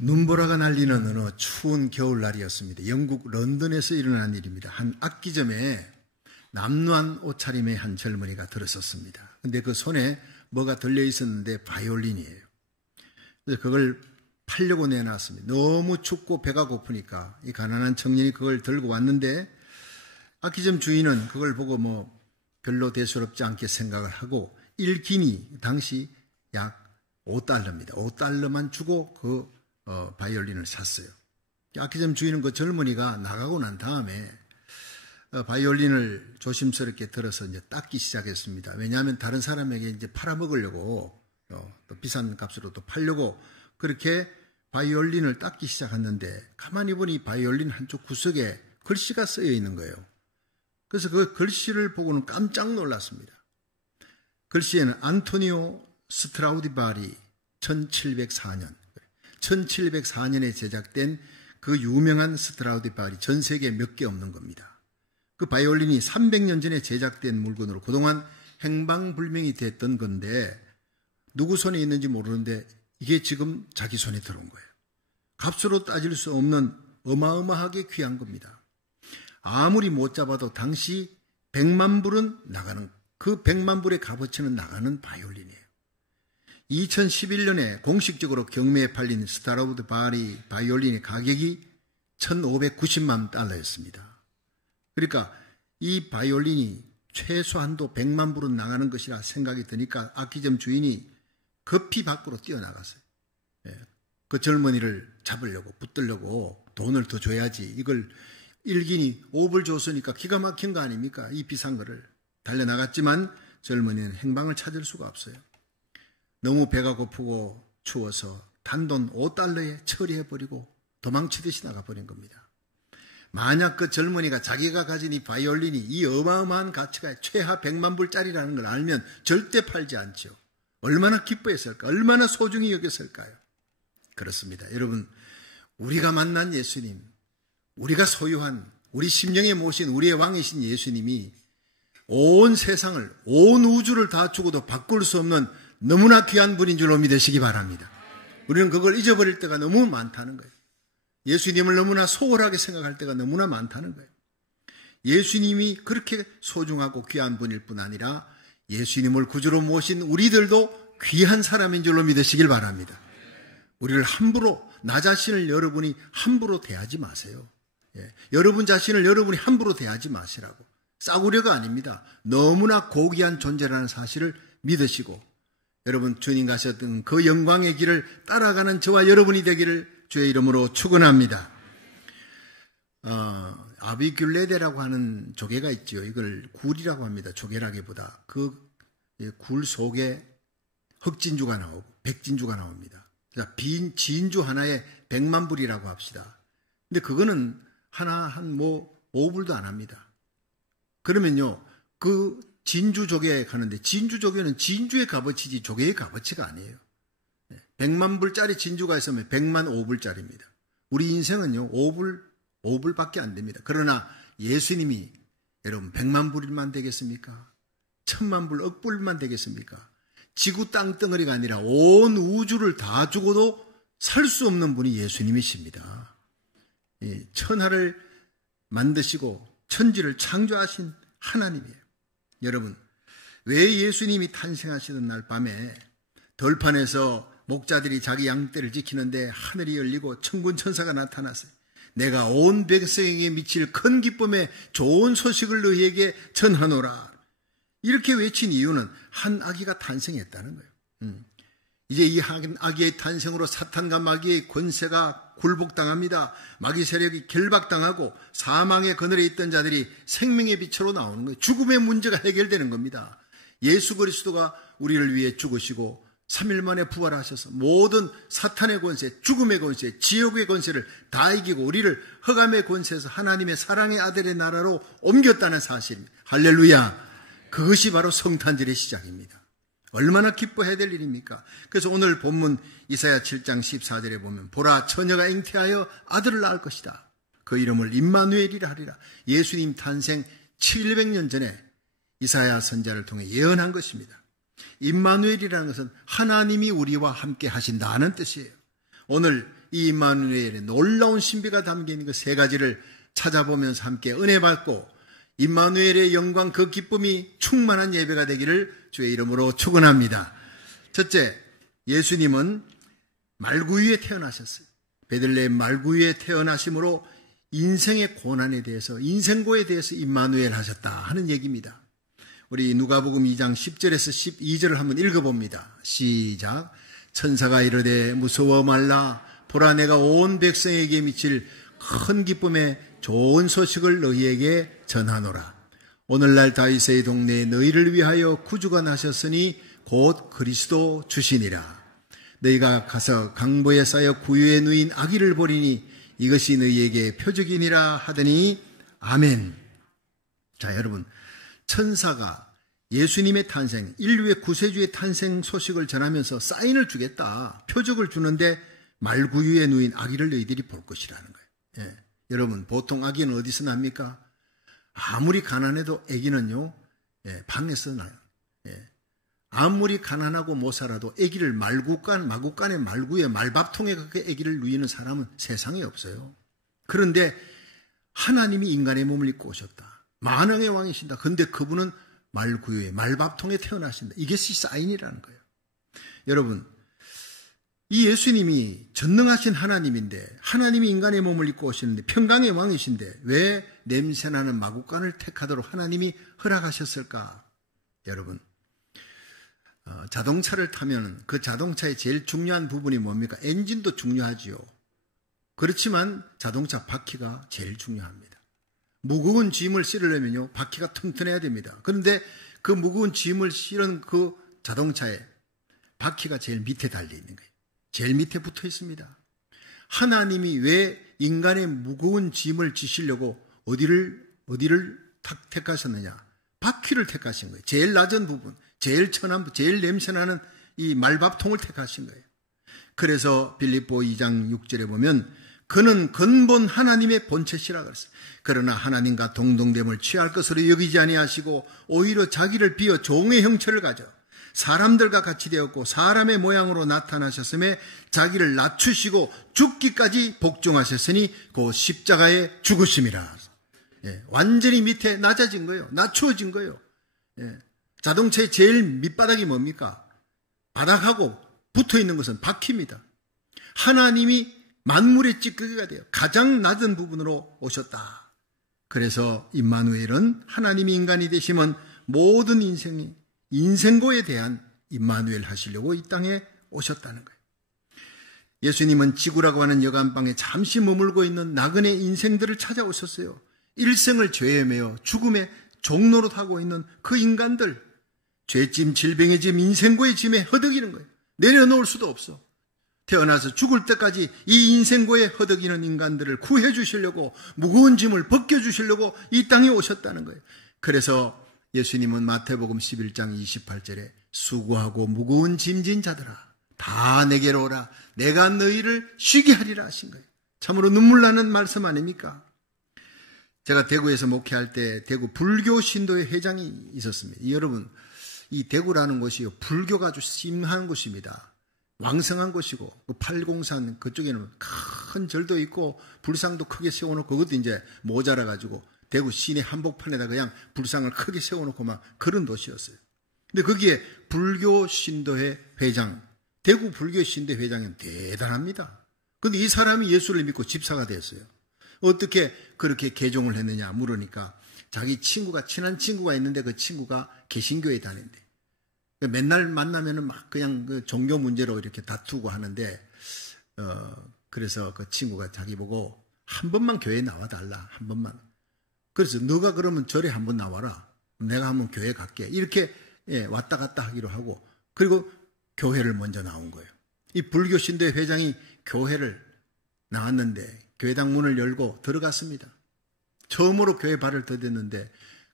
눈보라가 날리는 어느 추운 겨울날이었습니다. 영국 런던에서 일어난 일입니다. 한 악기점에 남루한 옷차림의 한 젊은이가 들었었습니다. 근데 그 손에 뭐가 들려 있었는데 바이올린이에요. 그래서 그걸 팔려고 내놨습니다. 너무 춥고 배가 고프니까 이 가난한 청년이 그걸 들고 왔는데 악기점 주인은 그걸 보고 뭐 별로 대수롭지 않게 생각을 하고 1기니 당시 약 5달러입니다. 5달러만 주고 그 바이올린을 샀어요. 악기점 주인은 그 젊은이가 나가고 난 다음에 바이올린을 조심스럽게 들어서 이제 닦기 시작했습니다. 왜냐하면 다른 사람에게 이제 팔아먹으려고 또 비싼 값으로 또 팔려고 그렇게 바이올린을 닦기 시작했는데 가만히 보니 바이올린 한쪽 구석에 글씨가 쓰여 있는 거예요. 그래서 그 글씨를 보고는 깜짝 놀랐습니다. 글씨에는 안토니오 스트라우디바리 1704년에 제작된 그 유명한 스트라우디바리 전 세계에 몇 개 없는 겁니다. 그 바이올린이 300년 전에 제작된 물건으로 그동안 행방불명이 됐던 건데 누구 손에 있는지 모르는데 이게 지금 자기 손에 들어온 거예요. 값으로 따질 수 없는 어마어마하게 귀한 겁니다. 아무리 못 잡아도 당시 100만 불은 나가는, 그 100만 불의 값어치는 나가는 바이올린이에요. 2011년에 공식적으로 경매에 팔린 스트라우디바리 바이올린의 가격이 1,590만 달러였습니다. 그러니까 이 바이올린이 최소한도 100만 불은 나가는 것이라 생각이 드니까 악기점 주인이 급히 밖으로 뛰어나갔어요. 그 젊은이를 잡으려고 붙들려고 돈을 더 줘야지. 이걸 1기니 5불 줬으니까 기가 막힌 거 아닙니까? 이 비싼 거를. 달려나갔지만 젊은이는 행방을 찾을 수가 없어요. 너무 배가 고프고 추워서 단돈 5달러에 처리해버리고 도망치듯이 나가버린 겁니다. 만약 그 젊은이가 자기가 가진 이 바이올린이 이 어마어마한 가치가 최하 100만 불짜리라는 걸 알면 절대 팔지 않죠. 얼마나 기뻐했을까? 얼마나 소중히 여겼을까요? 그렇습니다. 여러분, 우리가 만난 예수님, 우리가 소유한 우리 심령에 모신 우리의 왕이신 예수님이 온 세상을, 온 우주를 다 주고도 바꿀 수 없는 너무나 귀한 분인 줄로 믿으시기 바랍니다. 우리는 그걸 잊어버릴 때가 너무 많다는 거예요. 예수님을 너무나 소홀하게 생각할 때가 너무나 많다는 거예요. 예수님이 그렇게 소중하고 귀한 분일 뿐 아니라 예수님을 구주로 모신 우리들도 귀한 사람인 줄로 믿으시길 바랍니다. 우리를 함부로, 나 자신을 여러분이 함부로 대하지 마세요. 여러분 자신을 여러분이 함부로 대하지 마시라고. 싸구려가 아닙니다. 너무나 고귀한 존재라는 사실을 믿으시고 여러분 주님 가셨던 그 영광의 길을 따라가는 저와 여러분이 되기를 주의 이름으로 축원합니다. 아비귤레데라고 하는 조개가 있죠. 이걸 굴이라고 합니다. 조개라기보다 그 굴 속에 흑진주가 나오고 백진주가 나옵니다. 그러니까 빈 진주 하나에 100만 불이라고 합시다. 근데 그거는 하나 한 5불도 안 합니다. 그러면요, 그 진주 조개에 가는데 진주 조개는 진주의 값어치지 조개의 값어치가 아니에요. 100만 불짜리 진주가 있으면 100만 5불짜리입니다. 우리 인생은요, 5불밖에 안 됩니다. 그러나 예수님이 여러분 100만 불만 되겠습니까? 1000만 불, 억불만 되겠습니까? 지구 땅덩어리가 아니라 온 우주를 다 주고도 살 수 없는 분이 예수님이십니다. 천하를 만드시고 천지를 창조하신 하나님이에요. 여러분, 왜 예수님이 탄생하시던 날 밤에 들판에서 목자들이 자기 양떼를 지키는데 하늘이 열리고 천군 천사가 나타났어요. 내가 온 백성에게 미칠 큰 기쁨에 좋은 소식을 너희에게 전하노라. 이렇게 외친 이유는 한 아기가 탄생했다는 거예요. 이제 이 아기의 탄생으로 사탄과 마귀의 권세가 굴복당합니다. 마귀 세력이 결박당하고 사망의 그늘에 있던 자들이 생명의 빛으로 나오는 거예요. 죽음의 문제가 해결되는 겁니다. 예수 그리스도가 우리를 위해 죽으시고 3일 만에 부활하셔서 모든 사탄의 권세, 죽음의 권세, 지옥의 권세를 다 이기고 우리를 흑암의 권세에서 하나님의 사랑의 아들의 나라로 옮겼다는 사실입니다. 할렐루야! 그것이 바로 성탄절의 시작입니다. 얼마나 기뻐해야 될 일입니까? 그래서 오늘 본문 이사야 7장 14절에 보면 보라 처녀가 잉태하여 아들을 낳을 것이다. 그 이름을 임마누엘이라 하리라. 예수님 탄생 700년 전에 이사야 선지자를 통해 예언한 것입니다. 임마누엘이라는 것은 하나님이 우리와 함께 하신다는 뜻이에요. 오늘 이 임마누엘의 놀라운 신비가 담긴 그 세 가지를 찾아보면서 함께 은혜 받고 임마누엘의 영광 그 기쁨이 충만한 예배가 되기를 주의 이름으로 축원합니다. 첫째, 예수님은 말구 위에 태어나셨어요. 베들레헴 말구 위에 태어나심으로 인생의 고난에 대해서, 인생고에 대해서 임마누엘 하셨다 하는 얘기입니다. 우리 누가복음 2장 10절에서 12절을 한번 읽어봅니다. 시작. 천사가 이르되 무서워 말라. 보라, 내가 온 백성에게 미칠 큰 기쁨의 좋은 소식을 너희에게 전하노라. 오늘날 다윗의 동네에 너희를 위하여 구주가 나셨으니 곧 그리스도 주시니라. 너희가 가서 강보에 쌓여 구유에 누인 아기를 보리니 이것이 너희에게 표적이니라 하더니 아멘. 자, 여러분, 천사가 예수님의 탄생, 인류의 구세주의 탄생 소식을 전하면서 사인을 주겠다, 표적을 주는데 말구유에 누인 아기를 너희들이 볼 것이라는 거예요. 예. 여러분, 보통 아기는 어디서 납니까? 아무리 가난해도 아기는요, 방에서 나요. 예. 아무리 가난하고 못 살아도 아기를 마구간의 말구에 말밥통에 그렇게 아기를 누이는 사람은 세상에 없어요. 그런데 하나님이 인간의 몸을 입고 오셨다. 만왕의 왕이신다. 근데 그분은 말구유에 말밥통에 태어나신다. 이것이 사인이라는 거예요. 여러분, 이 예수님이 전능하신 하나님인데, 하나님이 인간의 몸을 입고 오시는데 평강의 왕이신데 왜 냄새나는 마구간을 택하도록 하나님이 허락하셨을까? 여러분, 자동차를 타면 그 자동차의 제일 중요한 부분이 뭡니까? 엔진도 중요하지요. 그렇지만 자동차 바퀴가 제일 중요합니다. 무거운 짐을 실으려면요, 바퀴가 튼튼해야 됩니다. 그런데 그 무거운 짐을 실은 그 자동차에 바퀴가 제일 밑에 달려있는 거예요. 제일 밑에 붙어 있습니다. 하나님이 왜 인간의 무거운 짐을 지시려고 어디를 택하셨느냐? 바퀴를 택하신 거예요. 제일 낮은 부분, 제일 천한, 제일 냄새나는 이 말밥통을 택하신 거예요. 그래서 빌립보 2장 6절에 보면 그는 근본 하나님의 본체시라 그랬어요. 그러나 하나님과 동등됨을 취할 것으로 여기지 아니하시고 오히려 자기를 비어 종의 형체를 가져 사람들과 같이 되었고 사람의 모양으로 나타나셨음에 자기를 낮추시고 죽기까지 복종하셨으니 그 십자가에 죽으심이라. 예, 완전히 밑에 낮아진 거예요. 낮추어진 거예요. 예, 자동차의 제일 밑바닥이 뭡니까? 바닥하고 붙어있는 것은 바퀴입니다. 하나님이 만물의 찌꺼기가 돼요. 가장 낮은 부분으로 오셨다. 그래서 임마누엘은 하나님이 인간이 되시면 모든 인생고에 대한 임마누엘 하시려고 이 땅에 오셨다는 거예요. 예수님은 지구라고 하는 여간방에 잠시 머물고 있는 나그네 인생들을 찾아오셨어요. 일생을 죄에 매여 죽음의 종로로 타고 있는 그 인간들, 죄짐, 질병의 짐, 인생고의 짐에 허덕이는 거예요. 내려놓을 수도 없어. 태어나서 죽을 때까지 이 인생고에 허덕이는 인간들을 구해 주시려고, 무거운 짐을 벗겨 주시려고 이 땅에 오셨다는 거예요. 그래서 예수님은 마태복음 11장 28절에 수고하고 무거운 짐진 자들아 다 내게로 오라, 내가 너희를 쉬게 하리라 하신 거예요. 참으로 눈물 나는 말씀 아닙니까? 제가 대구에서 목회할 때 대구 불교 신도회 회장이 있었습니다. 여러분, 이 대구라는 곳이 불교가 아주 심한 곳입니다. 왕성한 곳이고, 그 팔공산 그쪽에는 큰 절도 있고 불상도 크게 세워놓고, 그것도 이제 모자라가지고 대구 시내 한복판에다 그냥 불상을 크게 세워놓고 막 그런 도시였어요. 근데 거기에 불교 신도회 회장, 대구 불교 신도회 회장은 대단합니다. 근데 이 사람이 예수를 믿고 집사가 됐어요. 어떻게 그렇게 개종을 했느냐 물으니까 자기 친구가, 친한 친구가 있는데 그 친구가 개신교에 다닌대. 맨날 만나면은 막 그냥 그 종교 문제로 이렇게 다투고 하는데, 그래서 그 친구가 자기 보고 한 번만 교회에 나와달라, 한 번만. 그래서 너가 그러면 절에 한번 나와라. 내가 한번 교회 갈게. 이렇게 왔다 갔다 하기로 하고, 그리고 교회를 먼저 나온 거예요. 이 불교 신도회 회장이 교회를 나왔는데 교회당 문을 열고 들어갔습니다. 처음으로 교회 발을 디뎠는데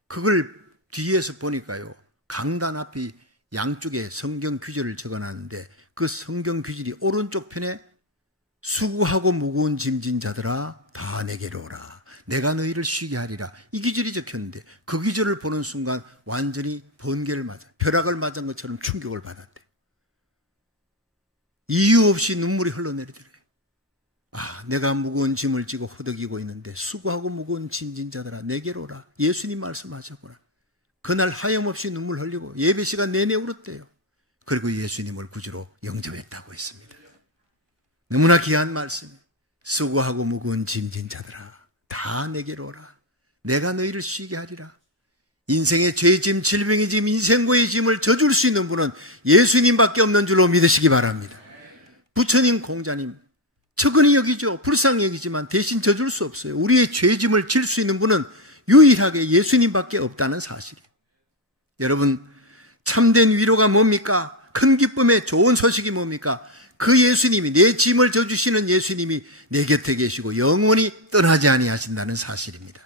그걸 뒤에서 보니까요, 강단 앞이 양쪽에 성경 규절을 적어놨는데 그 성경 규절이 오른쪽 편에 수고하고 무거운 짐진 자들아 다 내게로 오라, 내가 너희를 쉬게 하리라, 이 규절이 적혔는데 그 규절을 보는 순간 완전히 번개를 맞아, 벼락을 맞은 것처럼 충격을 받았대. 이유 없이 눈물이 흘러내리더래요. 내가 무거운 짐을 지고 허덕이고 있는데 수고하고 무거운 짐진 자들아 내게로 오라. 예수님 말씀하셨구나. 그날 하염없이 눈물 흘리고 예배 시간 내내 울었대요. 그리고 예수님을 구주로 영접했다고 했습니다. 너무나 귀한 말씀. 수고하고 무거운 짐진 자들아 다 내게로 오라. 내가 너희를 쉬게 하리라. 인생의 죄짐, 질병의 짐, 인생고의 짐을 져줄 수 있는 분은 예수님밖에 없는 줄로 믿으시기 바랍니다. 부처님, 공자님 적은히 여기죠. 불쌍히 여기지만 대신 져줄 수 없어요. 우리의 죄짐을 질 수 있는 분은 유일하게 예수님밖에 없다는 사실이에요. 여러분, 참된 위로가 뭡니까? 큰 기쁨의 좋은 소식이 뭡니까? 그 예수님이, 내 짐을 져주시는 예수님이 내 곁에 계시고 영원히 떠나지 아니하신다는 사실입니다.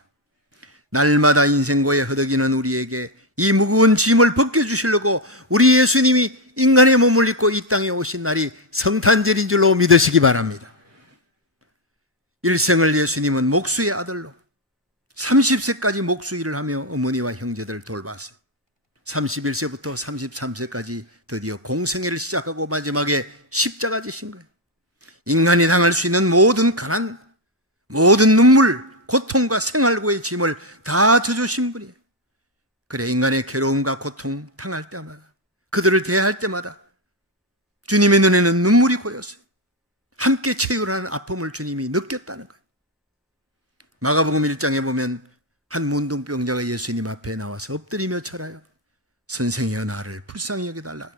날마다 인생고에 허덕이는 우리에게 이 무거운 짐을 벗겨주시려고 우리 예수님이 인간의 몸을 입고 이 땅에 오신 날이 성탄절인 줄로 믿으시기 바랍니다. 일생을 예수님은 목수의 아들로 30세까지 목수 일을 하며 어머니와 형제들을 돌봤어요. 31세부터 33세까지 드디어 공생애를 시작하고 마지막에 십자가 지신 거예요. 인간이 당할 수 있는 모든 가난, 모든 눈물, 고통과 생활고의 짐을 다 져주신 분이에요. 그래, 인간의 괴로움과 고통 당할 때마다, 그들을 대할 때마다 주님의 눈에는 눈물이 고였어요. 함께 체휼하는 아픔을 주님이 느꼈다는 거예요. 마가복음 1장에 보면 한 문둥병자가 예수님 앞에 나와서 엎드리며 절하여 선생이여 나를 불쌍히 여겨달라.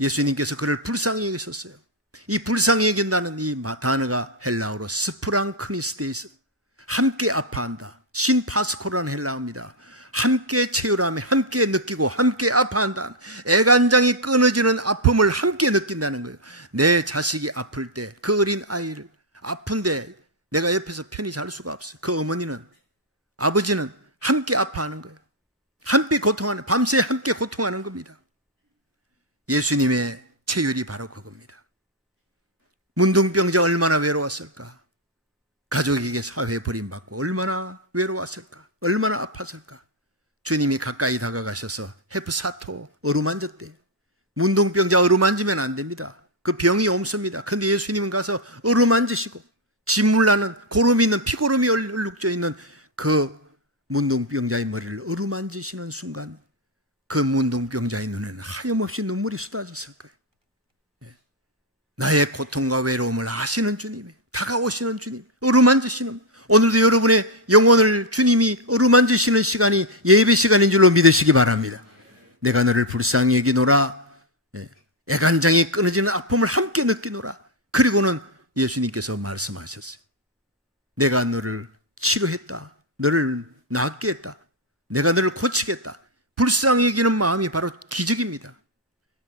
예수님께서 그를 불쌍히 여기셨어요. 이 불쌍히 여긴다는 이 단어가 헬라어로 스프랑크니스데이스, 함께 아파한다. 신파스코라는 헬라어입니다. 함께 체휼하며 함께 느끼고 함께 아파한다. 애간장이 끊어지는 아픔을 함께 느낀다는 거예요. 내 자식이 아플 때 그 어린 아이를 아픈데 내가 옆에서 편히 잘 수가 없어요. 그 어머니는, 아버지는 함께 아파하는 거예요. 함께 고통하는, 밤새 함께 고통하는 겁니다. 예수님의 체휼이 바로 그겁니다. 문둥병자 얼마나 외로웠을까? 가족에게 사회에 버림받고 얼마나 외로웠을까? 얼마나 아팠을까? 주님이 가까이 다가가셔서 헤프사토 어루만졌대요. 문둥병자 어루만지면 안 됩니다. 그 병이 옮습니다. 근데 예수님은 가서 어루만지시고 진물나는 고름이 있는 피고름이 얼룩져 있는 그 문둥병자의 머리를 어루만지시는 순간 그 문둥병자의 눈에는 하염없이 눈물이 쏟아졌을 거예요. 나의 고통과 외로움을 아시는 주님이, 다가오시는 주님, 어루만지시는, 오늘도 여러분의 영혼을 주님이 어루만지시는 시간이 예배 시간인 줄로 믿으시기 바랍니다. 내가 너를 불쌍히 여기노라. 애간장이 끊어지는 아픔을 함께 느끼노라. 그리고는 예수님께서 말씀하셨어요. 내가 너를 치료했다. 너를 낫게 했다. 내가 너를 고치겠다. 불쌍히 여기는 마음이 바로 기적입니다.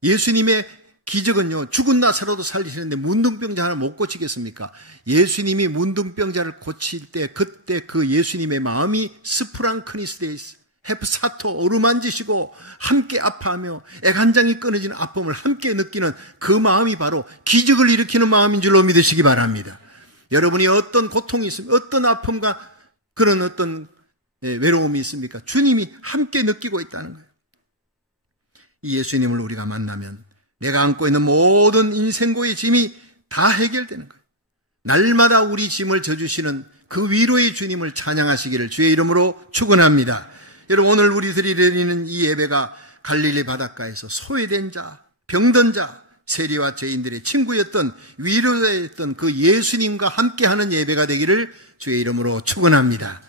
예수님의 기적은요, 죽은 나사로도 살리시는데 문둥병자 하나 못 고치겠습니까? 예수님이 문둥병자를 고칠 때 그때 그 예수님의 마음이 스프랑크니스데이스, 헤프사토 어루만지시고 함께 아파하며 애간장이 끊어지는 아픔을 함께 느끼는 그 마음이 바로 기적을 일으키는 마음인 줄로 믿으시기 바랍니다. 여러분이 어떤 고통이 있습니까? 어떤 아픔과 그런 어떤 외로움이 있습니까? 주님이 함께 느끼고 있다는 거예요. 이 예수님을 우리가 만나면 내가 안고 있는 모든 인생고의 짐이 다 해결되는 거예요. 날마다 우리 짐을 져주시는 그 위로의 주님을 찬양하시기를 주의 이름으로 축원합니다. 여러분, 오늘 우리들이 드리는 이 예배가 갈릴리 바닷가에서 소외된 자, 병든 자, 세리와 죄인들의 친구였던, 위로였던 그 예수님과 함께하는 예배가 되기를 주의 이름으로 축원합니다.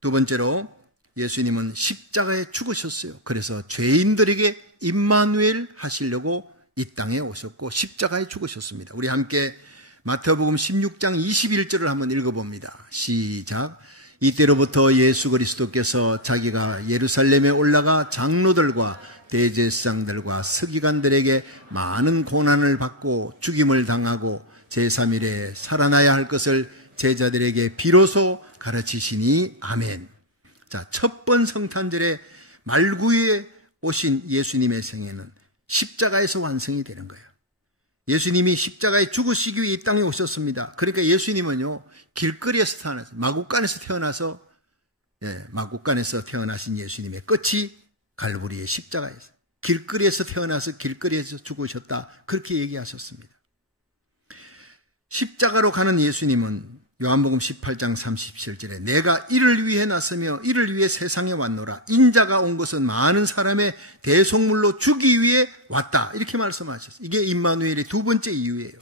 두 번째로 예수님은 십자가에 죽으셨어요. 그래서 죄인들에게 임마누엘 하시려고 이 땅에 오셨고 십자가에 죽으셨습니다. 우리 함께 마태복음 16장 21절을 한번 읽어봅니다. 시작. 이때로부터 예수 그리스도께서 자기가 예루살렘에 올라가 장로들과 대제사장들과 서기관들에게 많은 고난을 받고 죽임을 당하고 제3일에 살아나야 할 것을 제자들에게 비로소 가르치시니 아멘. 자, 첫 번 성탄절에 말구유에 오신 예수님의 생애는 십자가에서 완성이 되는 거예요. 예수님이 십자가에 죽으시기 위해 이 땅에 오셨습니다. 그러니까 예수님은요, 길거리에서 태어나서, 마구간에서 태어나신 예수님의 끝이 갈보리의 십자가에서, 길거리에서 태어나서 길거리에서 죽으셨다. 그렇게 얘기하셨습니다. 십자가로 가는 예수님은 요한복음 18장 37절에 내가 이를 위해 났으며 이를 위해 세상에 왔노라. 인자가 온 것은 많은 사람의 대속물로 주기 위해 왔다. 이렇게 말씀하셨어요. 이게 임마누엘의 두 번째 이유예요.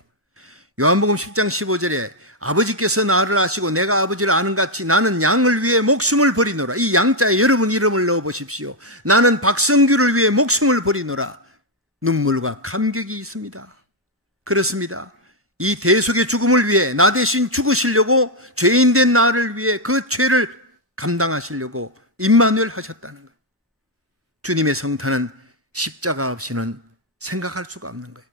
요한복음 10장 15절에 아버지께서 나를 아시고 내가 아버지를 아는 같이 나는 양을 위해 목숨을 버리노라. 이 양자에 여러분 이름을 넣어보십시오. 나는 박성규를 위해 목숨을 버리노라. 눈물과 감격이 있습니다. 그렇습니다. 이 대속의 죽음을 위해 나 대신 죽으시려고 죄인된 나를 위해 그 죄를 감당하시려고 임마누엘 하셨다는 거예요. 주님의 성탄은 십자가 없이는 생각할 수가 없는 거예요.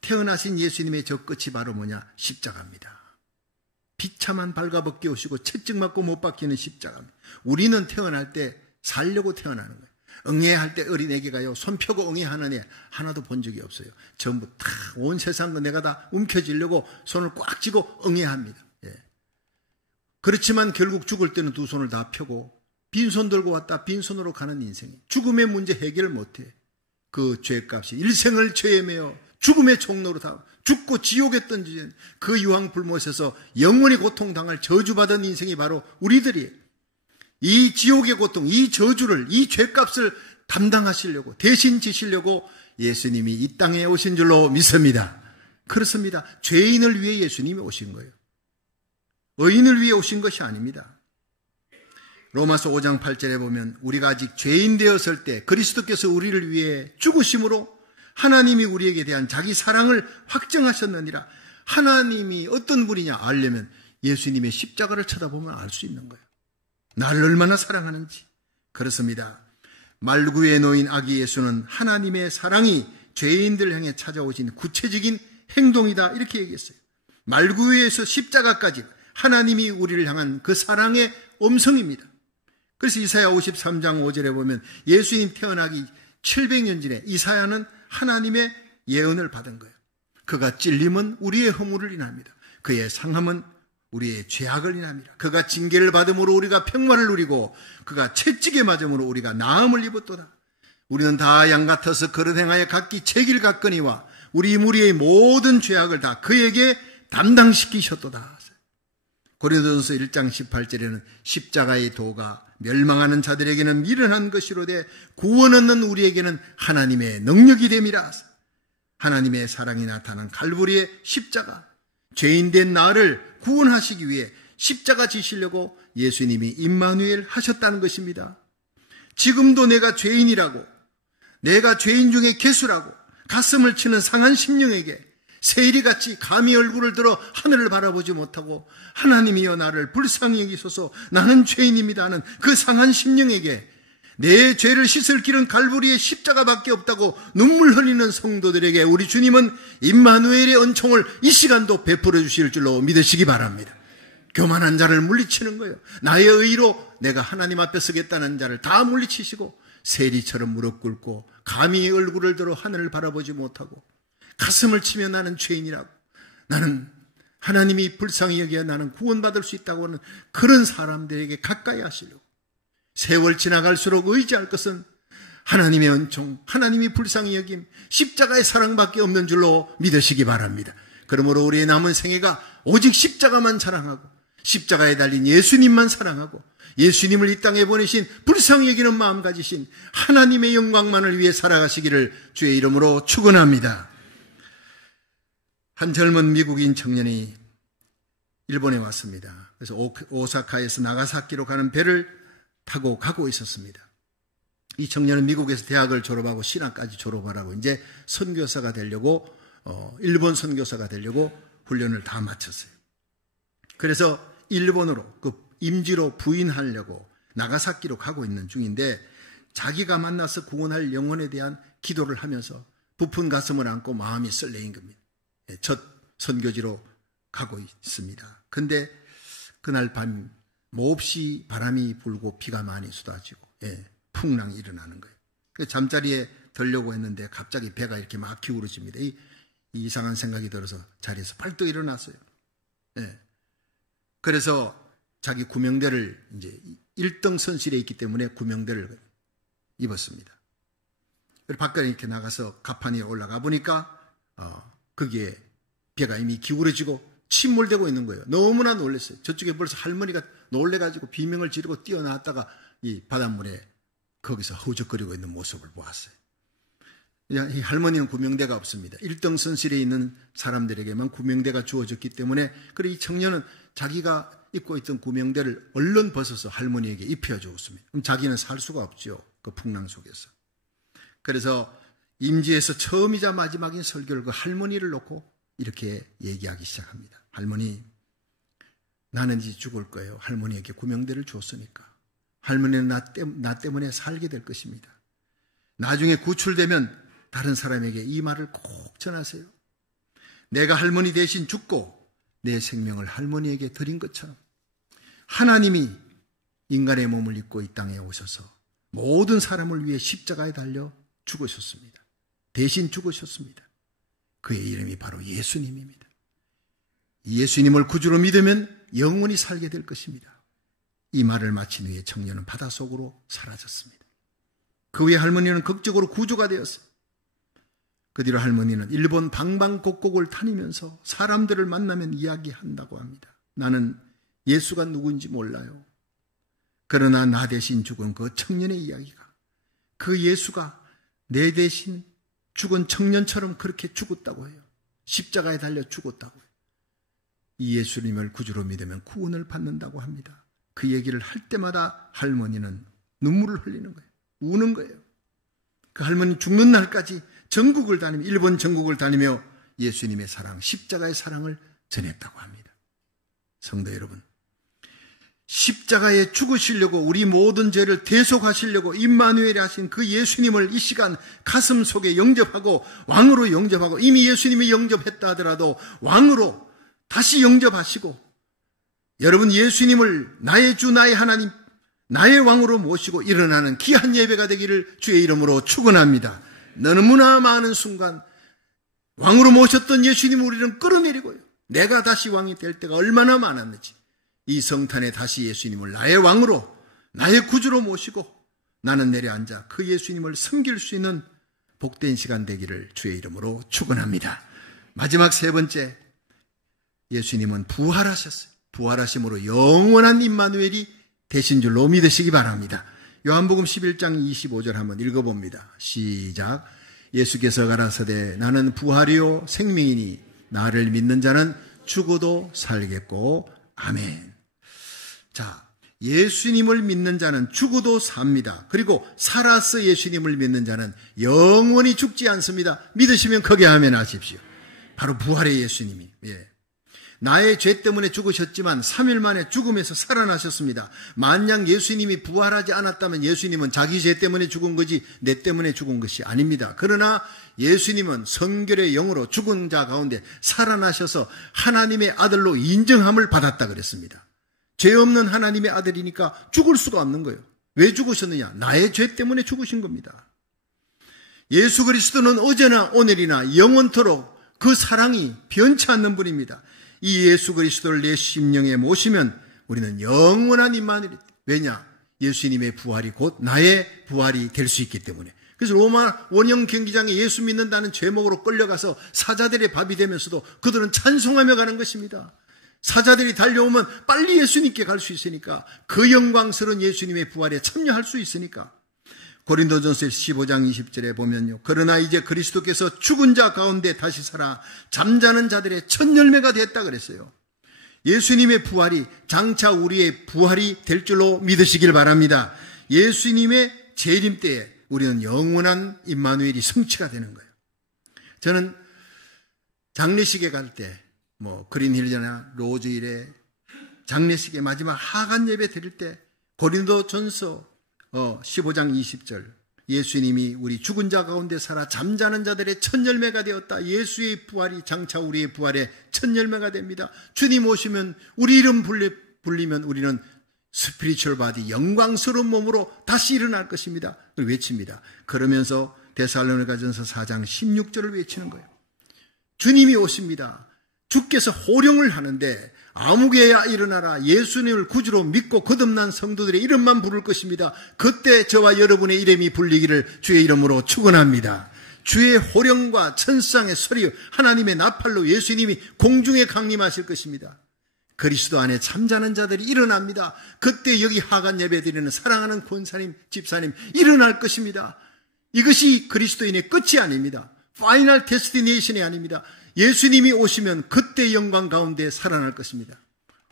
태어나신 예수님의 저 끝이 바로 뭐냐? 십자가입니다. 비참한 발가벗겨 오시고 채찍 맞고 못 박히는 십자가입니다. 우리는 태어날 때 살려고 태어나는 거예요. 응애할 때 어린애기가요, 손 펴고 응애하는 애 하나도 본 적이 없어요. 전부 다 온 세상 거 내가 다 움켜쥐려고 손을 꽉 쥐고 응애합니다. 예. 그렇지만 결국 죽을 때는 두 손을 다 펴고 빈손 들고 왔다 빈손으로 가는 인생이 죽음의 문제 해결을 못해. 그 죄값이 일생을 죄에 매어 죽음의 종로로 다 죽고 지옥에 던지는 그 유황불못에서 영원히 고통당할 저주받은 인생이 바로 우리들이에요. 이 지옥의 고통, 이 저주를, 이 죄값을 담당하시려고, 대신 지시려고 예수님이 이 땅에 오신 줄로 믿습니다. 그렇습니다. 죄인을 위해 예수님이 오신 거예요. 의인을 위해 오신 것이 아닙니다. 로마서 5장 8절에 보면 우리가 아직 죄인 되었을 때 그리스도께서 우리를 위해 죽으심으로 하나님이 우리에게 대한 자기 사랑을 확정하셨느니라. 하나님이 어떤 분이냐 알려면 예수님의 십자가를 쳐다보면 알 수 있는 거예요. 나를 얼마나 사랑하는지. 그렇습니다. 말구에 놓인 아기 예수는 하나님의 사랑이 죄인들 향해 찾아오신 구체적인 행동이다. 이렇게 얘기했어요. 말구에서 십자가까지 하나님이 우리를 향한 그 사랑의 음성입니다. 그래서 이사야 53장 5절에 보면 예수님 태어나기 700년 전에 이사야는 하나님의 예언을 받은 거예요. 그가 찔림은 우리의 허물을 인합니다. 그의 상함은 우리의 죄악을 인합니다. 그가 징계를 받음으로 우리가 평화를 누리고 그가 채찍에 맞음으로 우리가 나음을 입었도다. 우리는 다 양 같아서 그릇 행하여 각기 제길 갔거니와 우리 무리의 모든 죄악을 다 그에게 담당시키셨도다. 고린도전서 1장 18절에는 십자가의 도가 멸망하는 자들에게는 미련한 것이로되 구원 얻는 우리에게는 하나님의 능력이 됨이라. 하나님의 사랑이 나타난 갈보리의 십자가, 죄인된 나를 구원하시기 위해 십자가 지시려고 예수님이 임마누엘 하셨다는 것입니다. 지금도 내가 죄인이라고, 내가 죄인 중에 개수라고 가슴을 치는 상한 심령에게 세일이같이 감히 얼굴을 들어 하늘을 바라보지 못하고 하나님이여 나를 불쌍히 여기소서 나는 죄인입니다 하는 그 상한 심령에게 내 죄를 씻을 길은 갈보리의 십자가밖에 없다고 눈물 흘리는 성도들에게 우리 주님은 임마누엘의 은총을 이 시간도 베풀어 주실 줄로 믿으시기 바랍니다. 교만한 자를 물리치는 거예요. 나의 의로 내가 하나님 앞에 서겠다는 자를 다 물리치시고 세리처럼 무릎 꿇고 감히 얼굴을 들어 하늘을 바라보지 못하고 가슴을 치며 나는 죄인이라고, 나는 하나님이 불쌍히 여기야 나는 구원받을 수 있다고 하는 그런 사람들에게 가까이 하시려고, 세월 지나갈수록 의지할 것은 하나님의 은총, 하나님이 불쌍히 여김, 십자가의 사랑밖에 없는 줄로 믿으시기 바랍니다. 그러므로 우리의 남은 생애가 오직 십자가만 사랑하고 십자가에 달린 예수님만 사랑하고 예수님을 이 땅에 보내신 불쌍히 여기는 마음 가지신 하나님의 영광만을 위해 살아가시기를 주의 이름으로 축원합니다. 한 젊은 미국인 청년이 일본에 왔습니다. 그래서 오사카에서 나가사키로 가는 배를 타고 가고 있었습니다. 이 청년은 미국에서 대학을 졸업하고 신학까지 졸업하라고 이제 선교사가 되려고 일본 선교사가 되려고 훈련을 다 마쳤어요. 그래서 일본으로 그 임지로 부인하려고 나가사키로 가고 있는 중인데 자기가 만나서 구원할 영혼에 대한 기도를 하면서 부푼 가슴을 안고 마음이 설레인 겁니다. 첫 선교지로 가고 있습니다. 근데 그날 밤 몹시 바람이 불고 비가 많이 쏟아지고 풍랑이 일어나는 거예요. 잠자리에 들려고 했는데 갑자기 배가 이렇게 막 기울어집니다. 이 이상한 생각이 들어서 자리에서 발떡 일어났어요. 그래서 자기 구명대를 이제 1등 선실에 있기 때문에 구명대를 입었습니다. 밖에 이렇게 나가서 가판 위에 올라가 보니까 거기에 배가 이미 기울어지고 침몰되고 있는 거예요. 너무나 놀랐어요. 저쪽에 벌써 할머니가 놀래가지고 비명을 지르고 뛰어나왔다가 이 바닷물에 거기서 허우적거리고 있는 모습을 보았어요. 이 할머니는 구명대가 없습니다. 1등 선실에 있는 사람들에게만 구명대가 주어졌기 때문에 그래 이 청년은 자기가 입고 있던 구명대를 얼른 벗어서 할머니에게 입혀주었습니다. 그럼 자기는 살 수가 없죠. 그 풍랑 속에서. 그래서 임지에서 처음이자 마지막인 설교를 그 할머니를 놓고 이렇게 얘기하기 시작합니다. 할머니, 나는 이제 죽을 거예요. 할머니에게 구명대를 줬으니까. 할머니는 나 때문에 살게 될 것입니다. 나중에 구출되면 다른 사람에게 이 말을 꼭 전하세요. 내가 할머니 대신 죽고 내 생명을 할머니에게 드린 것처럼 하나님이 인간의 몸을 입고 이 땅에 오셔서 모든 사람을 위해 십자가에 달려 죽으셨습니다. 대신 죽으셨습니다. 그의 이름이 바로 예수님입니다. 예수님을 구주로 믿으면 영원히 살게 될 것입니다. 이 말을 마친 후에 청년은 바닷속으로 사라졌습니다. 그 후에 할머니는 극적으로 구조가 되었어요. 그 뒤로 할머니는 일본 방방곡곡을 다니면서 사람들을 만나면 이야기한다고 합니다. 나는 예수가 누구인지 몰라요. 그러나 나 대신 죽은 그 청년의 이야기가, 그 예수가 내 대신 죽은 청년처럼 그렇게 죽었다고 해요. 십자가에 달려 죽었다고 해요. 이 예수님을 구주로 믿으면 구원을 받는다고 합니다. 그 얘기를 할 때마다 할머니는 눈물을 흘리는 거예요. 우는 거예요. 그 할머니 죽는 날까지 전국을 다니며, 일본 전국을 다니며 예수님의 사랑, 십자가의 사랑을 전했다고 합니다. 성도 여러분, 십자가에 죽으시려고 우리 모든 죄를 대속하시려고 임마누엘이 하신 그 예수님을 이 시간 가슴 속에 영접하고 왕으로 영접하고, 이미 예수님이 영접했다 하더라도 왕으로 다시 영접하시고, 여러분 예수님을 나의 주 나의 하나님 나의 왕으로 모시고 일어나는 귀한 예배가 되기를 주의 이름으로 축원합니다. 너무나 많은 순간 왕으로 모셨던 예수님을 우리는 끌어내리고요, 내가 다시 왕이 될 때가 얼마나 많았는지 이 성탄에 다시 예수님을 나의 왕으로 나의 구주로 모시고 나는 내려앉아 그 예수님을 섬길 수 있는 복된 시간 되기를 주의 이름으로 축원합니다. 마지막 세 번째, 예수님은 부활하셨어요. 부활하심으로 영원한 임마누엘이 되신 줄로 믿으시기 바랍니다. 요한복음 11장 25절 한번 읽어봅니다. 시작. 예수께서 가라사대 나는 부활이요 생명이니 나를 믿는 자는 죽어도 살겠고. 아멘. 자, 예수님을 믿는 자는 죽어도 삽니다. 그리고 살아서 예수님을 믿는 자는 영원히 죽지 않습니다. 믿으시면 크게 아멘 하십시오. 바로 부활의 예수님이, 나의 죄 때문에 죽으셨지만 3일 만에 죽음에서 살아나셨습니다. 만약 예수님이 부활하지 않았다면 예수님은 자기 죄 때문에 죽은 거지 내 때문에 죽은 것이 아닙니다. 그러나 예수님은 성결의 영으로 죽은 자 가운데 살아나셔서 하나님의 아들로 인정함을 받았다 그랬습니다. 죄 없는 하나님의 아들이니까 죽을 수가 없는 거예요. 왜 죽으셨느냐? 나의 죄 때문에 죽으신 겁니다. 예수 그리스도는 어제나 오늘이나 영원토록 그 사랑이 변치 않는 분입니다. 이 예수 그리스도를 내 심령에 모시면 우리는 영원한 임마누엘이, 왜냐? 예수님의 부활이 곧 나의 부활이 될 수 있기 때문에. 그래서 로마 원형 경기장에 예수 믿는다는 제목으로 끌려가서 사자들의 밥이 되면서도 그들은 찬송하며 가는 것입니다. 사자들이 달려오면 빨리 예수님께 갈 수 있으니까, 그 영광스러운 예수님의 부활에 참여할 수 있으니까. 고린도전서 15장 20절에 보면요, 그러나 이제 그리스도께서 죽은 자 가운데 다시 살아 잠자는 자들의 첫 열매가 됐다 그랬어요. 예수님의 부활이 장차 우리의 부활이 될 줄로 믿으시길 바랍니다. 예수님의 재림 때에 우리는 영원한 임마누엘이 성취가 되는 거예요. 저는 장례식에 갈 때 그린힐이나 로즈힐에 장례식의 마지막 하간 예배 드릴 때 고린도전서 15장 20절, 예수님이 우리 죽은 자 가운데 살아 잠자는 자들의 첫 열매가 되었다. 예수의 부활이 장차 우리의 부활의 첫 열매가 됩니다. 주님 오시면 우리 이름 불리면 우리는 스피리추얼 바디, 영광스러운 몸으로 다시 일어날 것입니다. 외칩니다. 그러면서 데살로니가전서 4장 16절을 외치는 거예요. 주님이 오십니다. 주께서 호령을 하는데 아무개야 일어나라. 예수님을 구주로 믿고 거듭난 성도들의 이름만 부를 것입니다. 그때 저와 여러분의 이름이 불리기를 주의 이름으로 축원합니다. 주의 호령과 천상의 소리, 하나님의 나팔로 예수님이 공중에 강림하실 것입니다. 그리스도 안에 잠자는 자들이 일어납니다. 그때 여기 하간 예배드리는 사랑하는 권사님, 집사님 일어날 것입니다. 이것이 그리스도인의 끝이 아닙니다. 파이널 데스티네이션이 아닙니다. 예수님이 오시면 그때 영광 가운데 살아날 것입니다.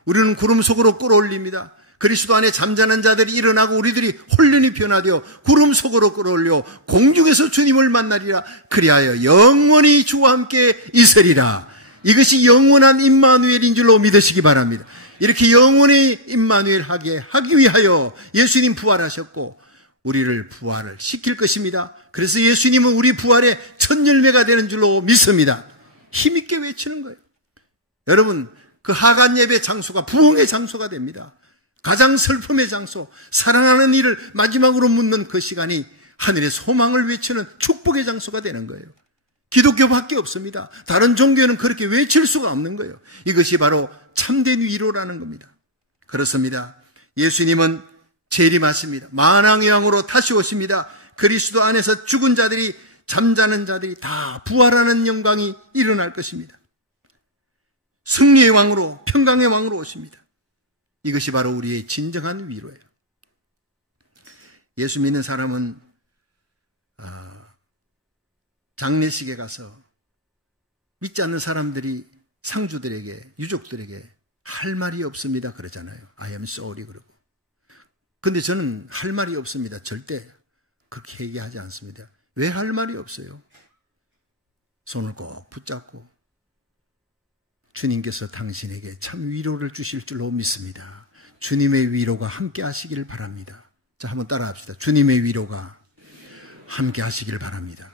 우리는 구름 속으로 끌어올립니다. 그리스도 안에 잠자는 자들이 일어나고 우리들이 혼련히 변화되어 구름 속으로 끌어올려 공중에서 주님을 만나리라. 그리하여 영원히 주와 함께 있으리라. 이것이 영원한 임마누엘인 줄로 믿으시기 바랍니다. 이렇게 영원히 임마누엘 하기 위하여 예수님 부활하셨고 우리를 부활을 시킬 것입니다. 그래서 예수님은 우리 부활의 첫 열매가 되는 줄로 믿습니다. 힘있게 외치는 거예요. 여러분, 그 하간 예배 장소가 부흥의 장소가 됩니다. 가장 슬픔의 장소, 사랑하는 이를 마지막으로 묻는 그 시간이 하늘의 소망을 외치는 축복의 장소가 되는 거예요. 기독교밖에 없습니다. 다른 종교는 그렇게 외칠 수가 없는 거예요. 이것이 바로 참된 위로라는 겁니다. 그렇습니다. 예수님은 재림하십니다. 만왕의 왕으로 다시 오십니다. 그리스도 안에서 죽은 자들이, 잠자는 자들이 다 부활하는 영광이 일어날 것입니다. 승리의 왕으로, 평강의 왕으로 오십니다. 이것이 바로 우리의 진정한 위로예요. 예수 믿는 사람은 장례식에 가서 믿지 않는 사람들이 상주들에게, 유족들에게 할 말이 없습니다 그러잖아요. I am sorry 그러고. 근데 저는 할 말이 없습니다. 절대 그렇게 얘기하지 않습니다. 왜 할 말이 없어요? 손을 꼭 붙잡고 주님께서 당신에게 참 위로를 주실 줄로 믿습니다. 주님의 위로가 함께 하시기를 바랍니다. 자, 한번 따라 합시다. 주님의 위로가 함께 하시기를 바랍니다.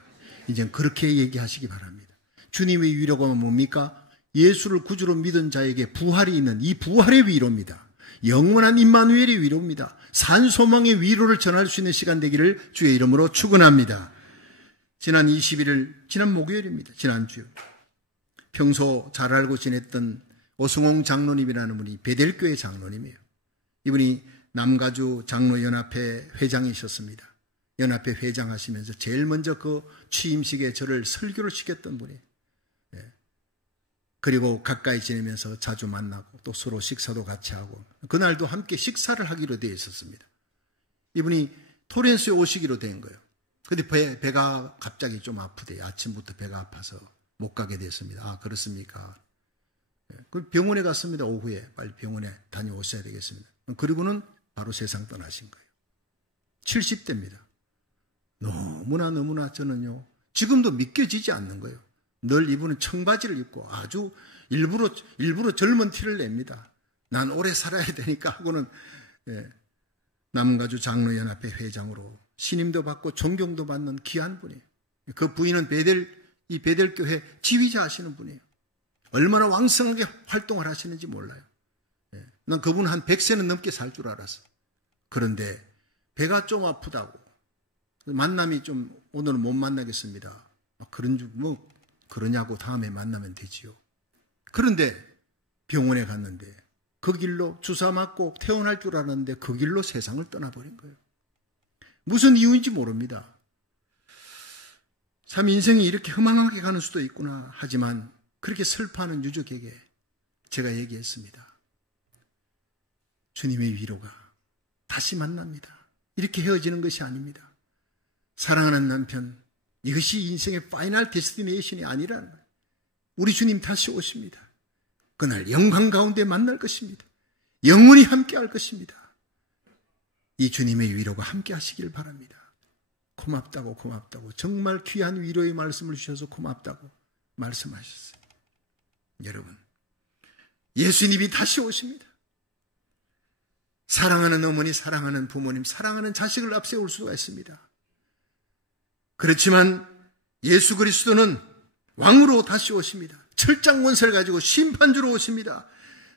이젠 그렇게 얘기하시기 바랍니다. 주님의 위로가 뭡니까? 예수를 구주로 믿은 자에게 부활이 있는 이 부활의 위로입니다. 영원한 임마누엘의 위로입니다. 산소망의 위로를 전할 수 있는 시간 되기를 주의 이름으로 축원합니다. 지난 21일, 지난 목요일입니다. 지난주 평소 잘 알고 지냈던 오승홍 장로님이라는 분이 베델교회 장로님이에요. 이분이 남가주 장로연합회 회장이셨습니다. 연합회 회장하시면서 제일 먼저 그 취임식에 저를 설교를 시켰던 분이에요. 그리고 가까이 지내면서 자주 만나고 또 서로 식사도 같이 하고 그날도 함께 식사를 하기로 되어 있었습니다. 이분이 토렌스에 오시기로 된 거예요. 근데 배가 갑자기 좀 아프대요. 아침부터 배가 아파서 못 가게 됐습니다. 아, 그렇습니까? 그 병원에 갔습니다. 오후에 빨리 병원에 다녀오셔야 되겠습니다. 그리고는 바로 세상 떠나신 거예요. 70대입니다. 너무나 저는요, 지금도 믿겨지지 않는 거예요. 늘 이분은 청바지를 입고 아주 일부러 젊은 티를 냅니다. 난 오래 살아야 되니까 하고는 남가주 장로연합회 회장으로 신임도 받고 존경도 받는 귀한 분이에요. 그 부인은 이 베델교회 지휘자 하시는 분이에요. 얼마나 왕성하게 활동을 하시는지 몰라요. 난 그분 한 100세는 넘게 살 줄 알았어. 그런데 배가 좀 아프다고 만남이 좀 오늘은 못 만나겠습니다. 그러냐고 다음에 만나면 되지요. 그런데 병원에 갔는데 그 길로 주사 맞고 퇴원할 줄 알았는데 그 길로 세상을 떠나버린 거예요. 무슨 이유인지 모릅니다. 참 인생이 이렇게 허망하게 가는 수도 있구나. 하지만 그렇게 슬퍼하는 유족에게 제가 얘기했습니다. 주님의 위로가 다시 만납니다. 이렇게 헤어지는 것이 아닙니다. 사랑하는 남편, 이것이 인생의 파이널 데스티네이션이 아니라는 거예요. 우리 주님 다시 오십니다. 그날 영광 가운데 만날 것입니다. 영원히 함께 할 것입니다. 이 주님의 위로가 함께 하시길 바랍니다. 고맙다고 정말 귀한 위로의 말씀을 주셔서 고맙다고 말씀하셨어요. 여러분, 예수님이 다시 오십니다. 사랑하는 어머니, 사랑하는 부모님, 사랑하는 자식을 앞세울 수가 있습니다. 그렇지만 예수 그리스도는 왕으로 다시 오십니다. 철장 원세를 가지고 심판주로 오십니다.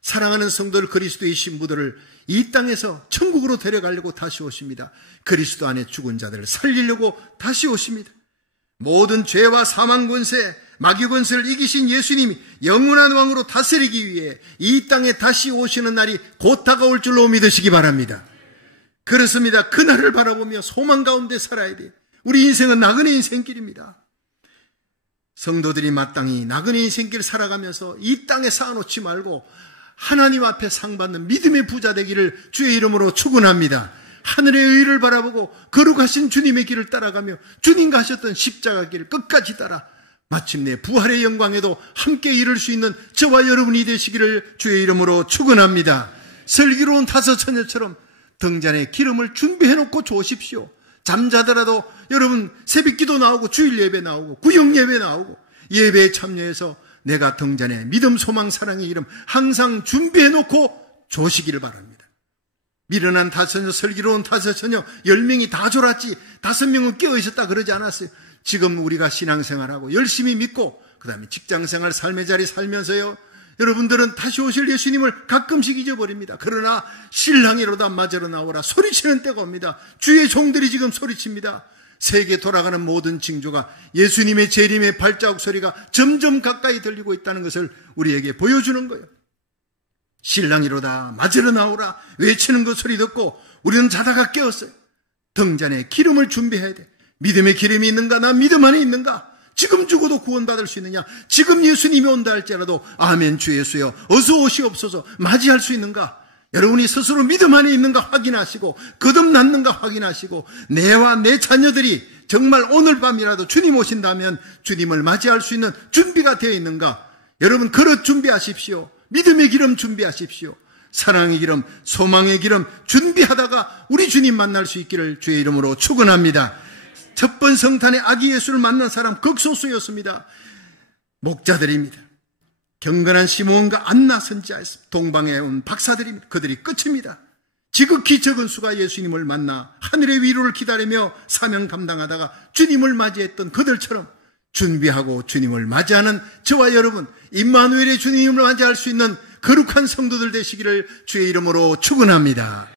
사랑하는 성도들, 그리스도의 신부들을 이 땅에서 천국으로 데려가려고 다시 오십니다. 그리스도 안에 죽은 자들을 살리려고 다시 오십니다. 모든 죄와 사망 권세, 마귀 권세를 이기신 예수님이 영원한 왕으로 다스리기 위해 이 땅에 다시 오시는 날이 곧 다가올 줄로 믿으시기 바랍니다. 그렇습니다. 그날을 바라보며 소망 가운데 살아야 돼요. 우리 인생은 나그네 인생길입니다. 성도들이 마땅히 나그네 인생길 살아가면서 이 땅에 쌓아놓지 말고 하나님 앞에 상받는 믿음의 부자 되기를 주의 이름으로 축원합니다. 하늘의 의를 바라보고 거룩하신 주님의 길을 따라가며 주님 가셨던 십자가 길 끝까지 따라 마침내 부활의 영광에도 함께 이룰 수 있는 저와 여러분이 되시기를 주의 이름으로 축원합니다. 슬기로운 다섯 처녀처럼 등잔에 기름을 준비해놓고 좋으십시오. 잠자더라도 여러분 새벽기도 나오고 주일 예배 나오고 구역 예배 나오고 예배에 참여해서 내가 등잔에 믿음, 소망, 사랑의 이름 항상 준비해놓고 조시기를 바랍니다. 미련한 다섯녀, 슬기로운 다섯처녀 10명이 다 졸았지 5명은 깨어있었다 그러지 않았어요. 지금 우리가 신앙생활하고 열심히 믿고 그 다음에 직장생활 삶의 자리 살면서요, 여러분들은 다시 오실 예수님을 가끔씩 잊어버립니다. 그러나 신랑이로다 맞으러 나오라 소리치는 때가 옵니다. 주의 종들이 지금 소리칩니다. 세계 돌아가는 모든 징조가 예수님의 재림의 발자국 소리가 점점 가까이 들리고 있다는 것을 우리에게 보여주는 거예요. 신랑이로다 맞으러 나오라 외치는 그 소리 듣고 우리는 자다가 깨었어요. 등잔에 기름을 준비해야 돼. 믿음의 기름이 있는가? 나 믿음 안에 있는가? 지금 죽어도 구원받을 수 있느냐? 지금 예수님이 온다 할지라도 아멘 주 예수여 어서 오시옵소서 맞이할 수 있는가? 여러분이 스스로 믿음 안에 있는가 확인하시고 거듭났는가 확인하시고 내와 내 자녀들이 정말 오늘 밤이라도 주님 오신다면 주님을 맞이할 수 있는 준비가 되어 있는가? 여러분 그릇 준비하십시오. 믿음의 기름 준비하십시오. 사랑의 기름, 소망의 기름 준비하다가 우리 주님 만날 수 있기를 주의 이름으로 축원합니다. 첫 번 성탄에 아기 예수를 만난 사람 극소수였습니다. 목자들입니다. 경건한 시므온과 안나 선지자였습니다. 동방에 온 박사들입니다. 그들이 끝입니다. 지극히 적은 수가 예수님을 만나 하늘의 위로를 기다리며 사명 감당하다가 주님을 맞이했던 그들처럼 준비하고 주님을 맞이하는 저와 여러분, 임마누엘의 주님을 맞이할 수 있는 거룩한 성도들 되시기를 주의 이름으로 축원합니다.